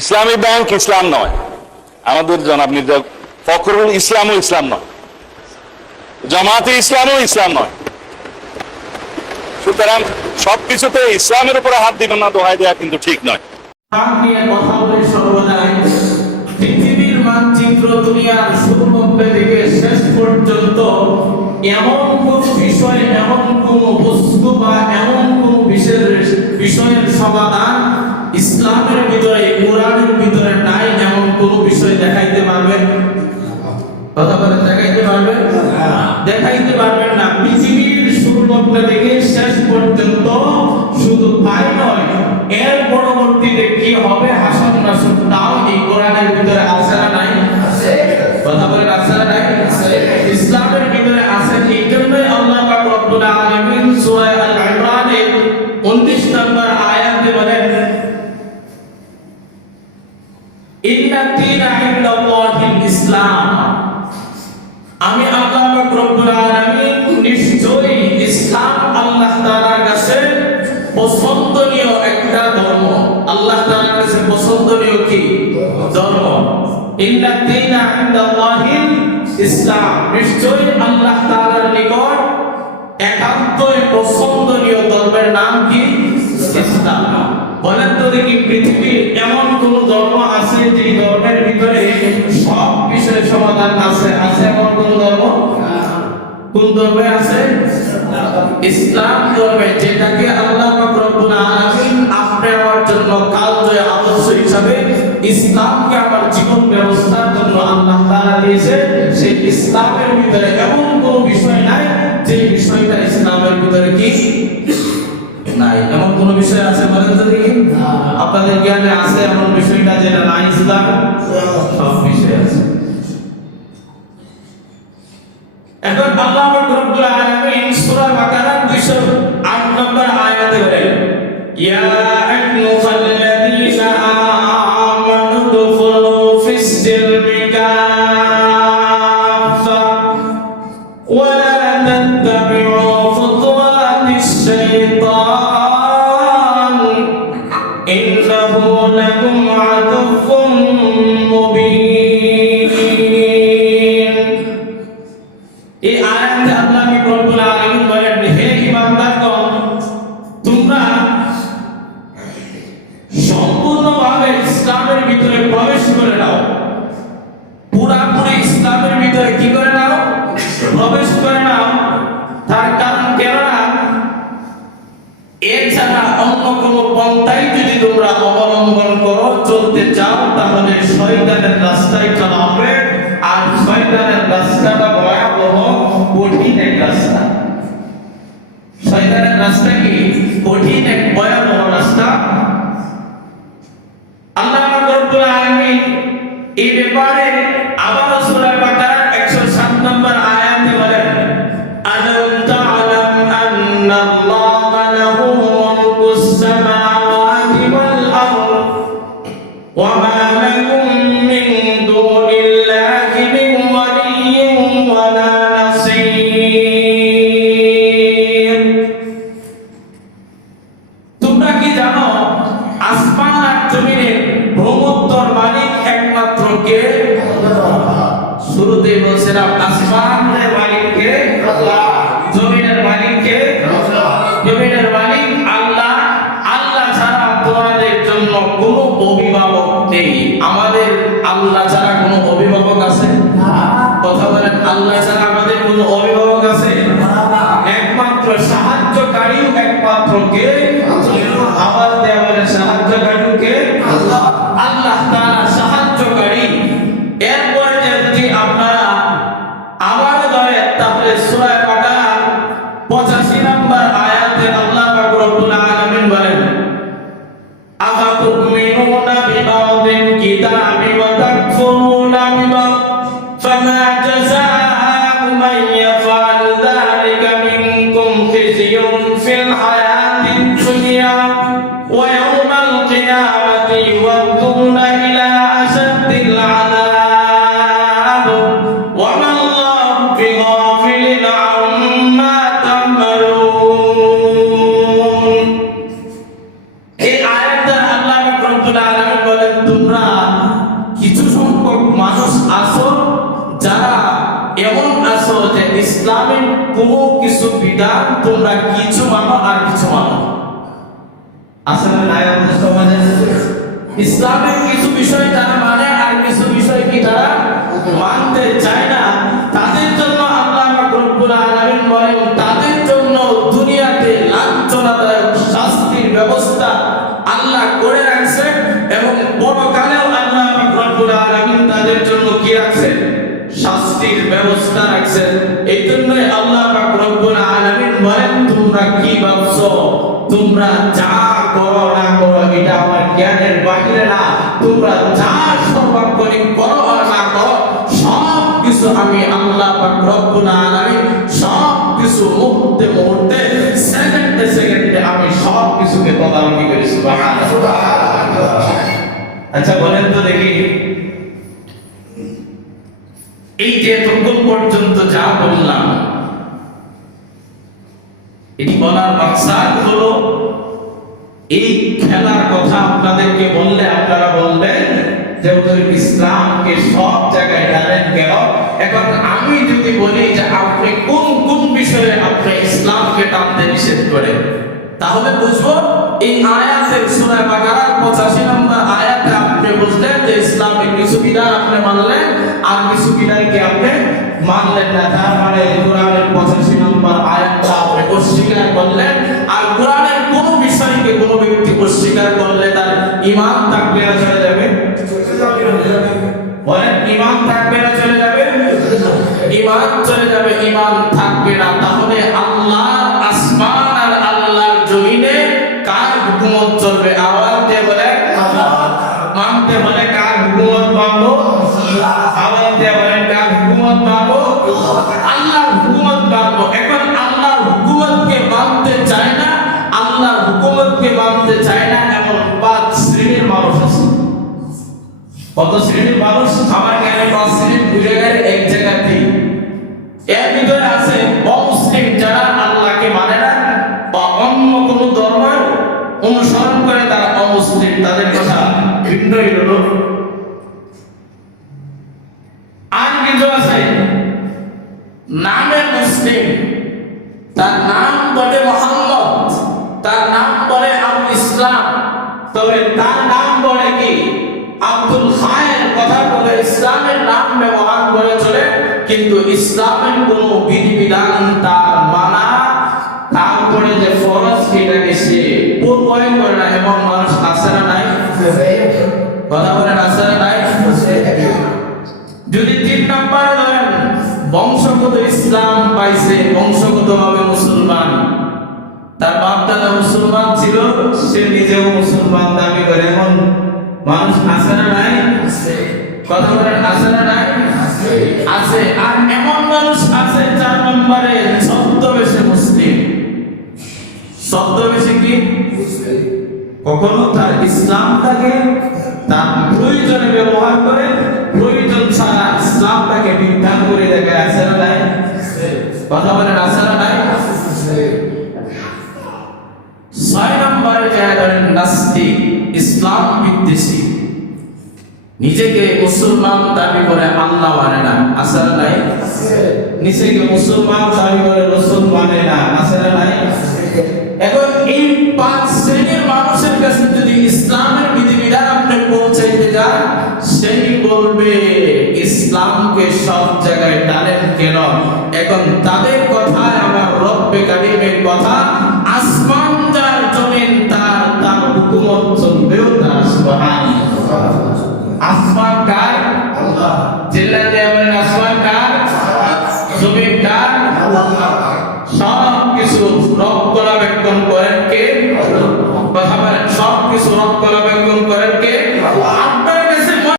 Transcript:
ইসলামী bank ইসলাম নয়, আমাদের জনাব মির্জা ফখরুল ইসলামও ইসলাম নয়, জামাতে ইসলামও ইসলাম নয়। সুতরাং সবকিছুতে ইসলামের উপরে হাত দিবেন না, দোহাই দেওয়া কিন্তু ঠিক নয়। কথা বলে সর্বদাই পৃথিবীর মানচিত্র দুনিয়ার শুরু থেকে শেষ পর্যন্ত এমন কোন বিষয়, এমন কোন বস্তু বা এমন কোন বিষয়ের সমাধান ইসলামের ভিতরে, কোরআনের ভিতরে নাই, এমন কোন বিষয় দেখাইতে পারবেন? কথা বলে দেখাইতে পারবেন? দেখাইতে পারবেন না। পৃথিবীর শুরু থেকে শেষ পর্যন্ত শুধু তাই নয়, এর পরবর্তীতে কি হবে, হাসন নাসন, তাও এই কোরআনের ভিতরে আছে না নাই? আছে। কথা বলেন আছে না নাই? আছে। ইসলামের ভিতরে আছে। এই জন্যই আল্লাহ পাক রব্বুল আলামিন সূরা আল ইমরানের 29 নম্বর আয়াতে বলেন, ইন্না দীনা ইনদাল্লাহিল ইসলাম। আমি আল্লাহ পাক রব্বুল আলামিন নিশ্চয়ই ইসলাম আল্লাহ তাআলার কাছে পছন্দনীয় একটা ধর্ম। আল্লাহ তাআলার কাছে পছন্দনীয় কি ধর্ম? ইন্না দীনা ইনদাল্লাহিল ইসলাম। নিশ্চয়ই আল্লাহ তাআলার নিকট একান্তই পছন্দনীয় ধর্মের নাম কি? ইসলাম। বলেন তো দেখি, পৃথিবীর এমন কোন ধর্ম আছে যে ধর্মের ভিতরে সব বিষয়ের সমাধান আছে? আছে এমন কোন ধর্ম? কোন ধর্মে আছে? ইসলাম ধর্মে, যেটাকে আল্লাহ পাক রব্বুল আলামিন আপনার জন্য কালজয়ী আদর্শ হিসাবে ইসলামকে আমার জীবন ব্যবস্থার জন্য আল্লাহ তাআলা দিয়েছে। সেই ইসলামের ভিতরে এমন কোন বিষয় নাই যে বিষয়টা ইসলামের ভিতরে কি নাই? এমন কোন বিষয় আছে বলেন তো দেখি? আপনাদের জ্ঞানে আছে এমন বিষয়টা যেটা নাই ইসলাম? সব বিষয় আছে। এখন আল্লাহ পাক রব্বুল আলামিন সূরা বাকারার 208 নম্বর আয়াতে বলেন, ইয়া আইয়ুহাল্লাযীনা আমানু দুখুলু ফিস সিলমি কাফা ওয়া লা তাত্তাবিউ খুতুওয়াতিশ শাইতান ইন্নাহু লাকুম আদুউম মুবিন। এই আয়াতে আল্লাহ রব্বুল আলামিন বলেন, হে ঈমানদারগণ, তোমরা সম্পূর্ণভাবে ইসলামের ভিতরে প্রবেশ করে নাও। পুরোপুরি ইসলামের ভিতরে কি করে নাও? প্রবেশ করে নাও। তার কারণ কেননা এছাড়া অন্য কোন পন্থাই যদি তোমরা অবলম্বন করো, চলতে চাও, তাহলে শয়তানের রাস্তায় চলা হবে। আর শয়তানের রাস্তাটা ভয়াবহ, কঠিন এক রাস্তা। শয়তানের রাস্তা কি? কঠিন এক ভয়াবহ রাস্তা। আল্লাহ রাব্বুল আলামিন এই ব্যাপারে আবার সূরা বাকারার 107 নম্বর আয়াতে বলেন, আলাম তা'লাম আন্নাল্লাহা লাহু মুলকুস সামাওয়াতি ওয়াল আরদ ওয়া মা লাকুম মিন দুনিল্লাহি মিন ওয়ালিয়্যিন ওয়া লা নাসীর। তোমরা কি জানো আসমান আর জমিনের ভূমধ্যর মালিক একমাত্র কে? শুরুতেই বলছিলাম আসমানের মালিক কে? আল্লাহ। জমিনের মালিক কে? আল্লাহ। জমিনের মালিক আল্লাহ। আল্লাহ ছাড়া তোমাদের জন্য কোনো অভিভাবক নেই। আমাদের আল্লাহ ছাড়া কোনো অভিভাবক আছে? কথা বলেন, আল্লাহ ছাড়া আমাদের কোনো অভিভাবক আছে? একমাত্র সাহায্যকারী একমাত্র কে? আবার দেওয়ার সাহায্যকারী কে? আল্লাহ। আল্লাহ তাআলা সাহায্যকারী। এরপরে যদি আপনারা আবার ধরেন, তাহলে সূরা বাকারা 85 নম্বর আয়াতে আল্লাহ পাক রব্বুল আলামিন বলেন, আফাতুমিনুনা বিবাদিল কিতাবি ওয়া তাকফুরুনা বিবাদ ফামা জাযাউ মান ইয়াফআল যালিকা মিনকুম খিzyun ফিল হায়াতিদ দুনিয়া ওয়া ইয়াউমাল কিয়ামাতি ইউরাদুনা ইলা আশাদ্দিল আযাব ওয়া মাল্লাহু বিগাফিলিন আম্মা তা'মালুন। এই আয়াতে আল্লাহ রাব্বুল আলামিন বলেন, তোমরা কোনো কিছু বিধান তোমরা কিছু মানো আর কিছু মানো। আসলে নাই আমাদের সমাজে ইসলামের কিছু বিষয় তারা মানে আর কিছু বিষয় কি তারা মানতে চায় না। তাদের জন্য আল্লাহ পাক রব্বুল আলামিন বলেন তাদের জন্য দুনিয়াতে লাঞ্ছনাদায়ক শাস্তির ব্যবস্থা আল্লাহ করে রাখছেন এবং পরকালেও আল্লাহ পাক রব্বুল আলামিন তাদের জন্য কি রাখছেন? শাস্তির ব্যবস্থা রাখছেন। এই জন্যই আল্লাহ পাক রব্বুল আলামিন বলেন তোমরা কি ভাবছো তোমরা যা করো না করো এটা আমার জ্ঞানের বাহিরে না, তোমরা যা সর্বাঙ্গীন করো আর না করো সব কিছু আমি আল্লাহ পাক রব্বুল আলামিন সব কিছু মুহূর্তে মুহূর্তে সেকেন্ডে সেকেন্ডে আমি সব কিছুকে তদারকি করি। সুবহানাল্লাহ। আচ্ছা বলেন তো দেখি এই যে এতক্ষণ পর্যন্ত যা বললাম এটি বলার মাকসাদ হলো এই খেলার কথা আপনাদেরকে বললে আপনারা বলবেন যে ওদের ইসলামকে সব জায়গায় টানেন কেন। এখন আমি যদি বলি যে আপনি কোন কোন বিষয়ে আপনি ইসলামকে টানতে নিষেধ করেন তাহলে বুঝবো এই আয়াতের সূরা বাকারার 85 নম্বর আয়াতে আপনি বুঝলেন যে ইসলামের কিছু বিধান আপনি মানলেন আর কিছু বিধানকে আপনি মানলেন না। তার মানে কোরআনের 85 নম্বর আয়াতটা আপনি অস্বীকার করলেন আর কোরআনের কোন বিষয়কে কোন ব্যক্তি অস্বীকার করলে তার ঈমান থাকবে না চলে যাবে? বলেন ঈমান থাকবে না চলে যাবে? ঈমান চলে যাবে, ঈমান থাকবে না। তাহলে আল্লাহর আসমান আর আল্লাহর জমিনে কার হুকুমত চলবে? আওয়াজ দিয়ে বলেন মানতে হলে কার হুকুমত মানবো? আওয়াজ দিয়ে বলেন কার হুকুমত মানবো? আল্লাহর হুকুমত মানবো। এখন আল্লাহর হুকুমতকে মানতে চায় না, আল্লাহর হুকুমতকে মানতে চায় না এমন 5 শ্রেণীর মানুষ আছে। কত শ্রেণীর মানুষ? আমার জ্ঞানে 5 শ্রেণীর বুঝে গেলে এক জায়গাতেই। এর ভিতরে আছে অমুসলিম যারা আল্লাহকে মানে না বা অন্য কোনো ধর্ম অনুসরণ করে তারা অমুসলিম, তাদের কথা ভিন্নই হলো। আর কিছু আছে নামে মুসলিম, তার নাম বলে মোহাম্মদ, তার নাম বলে আবুল ইসলাম, তবে তার নাম বলে কি আব্দুল খায়ের, কথা বলে ইসলামের নাম ব্যবহার করে চলে কিন্তু ইসলামের কোনো বিধিবিধান তার মানা তারপরে যে ফরজ এটাকে সে পূর্বই করে না এমন মানুষ আছে না নাই? কথা বলেন আছে না নাই? যদি 3 নাম্বার ধরেন বংশগত ইসলাম পাইছে, বংশগতভাবে মুসলমান, তার বাপ দাদা মুসলমান ছিল, সে নিজেও মুসলমান দাবি করে এমন মানুষ আছে না নাই? কথা বলেন আছে না নাই? আছে। আর এমন মানুষ আছে 4 নম্বরে ছদ্মবেশে মুসলিম। ছদ্মবেশে কি? কখনো তার ইসলামটাকে তার প্রয়োজনে ব্যবহার করে, প্রয়োজন ছাড়া ইসলামটাকে মিথ্যা করে দেখে। আছে না নাই? কথা বলেন আছে না নাই? 6 নম্বরে যারা ধরেন নাস্তিক, ইসলাম বিদ্বেষী, নিজেকে মুসলমান দাবি করে আল্লাহ মানে না। আছে না নাই? নিজেকে মুসলমান দাবি করে রাসূল মানে না। আছে না নাই? এখন এই 5 শ্রেণীর মানুষের কাছে যদি ইসলামের বিধিবিধান আপনি পৌঁছাইতে যান, সেই বলবে ইসলামকে সব জায়গায় টানেন কেন? এখন তাদের কথায় আমার রব্বে কারীমের কথা, আসমান যার জমিন তার, তার হুকুমত চলবেও তার। সুবহানাল্লাহ। আসমান কার? আল্লাহ। জিল্লা দিয়ে বলেন আসমান কার? জমিন কার? আল্লাহ। সব কিছু রব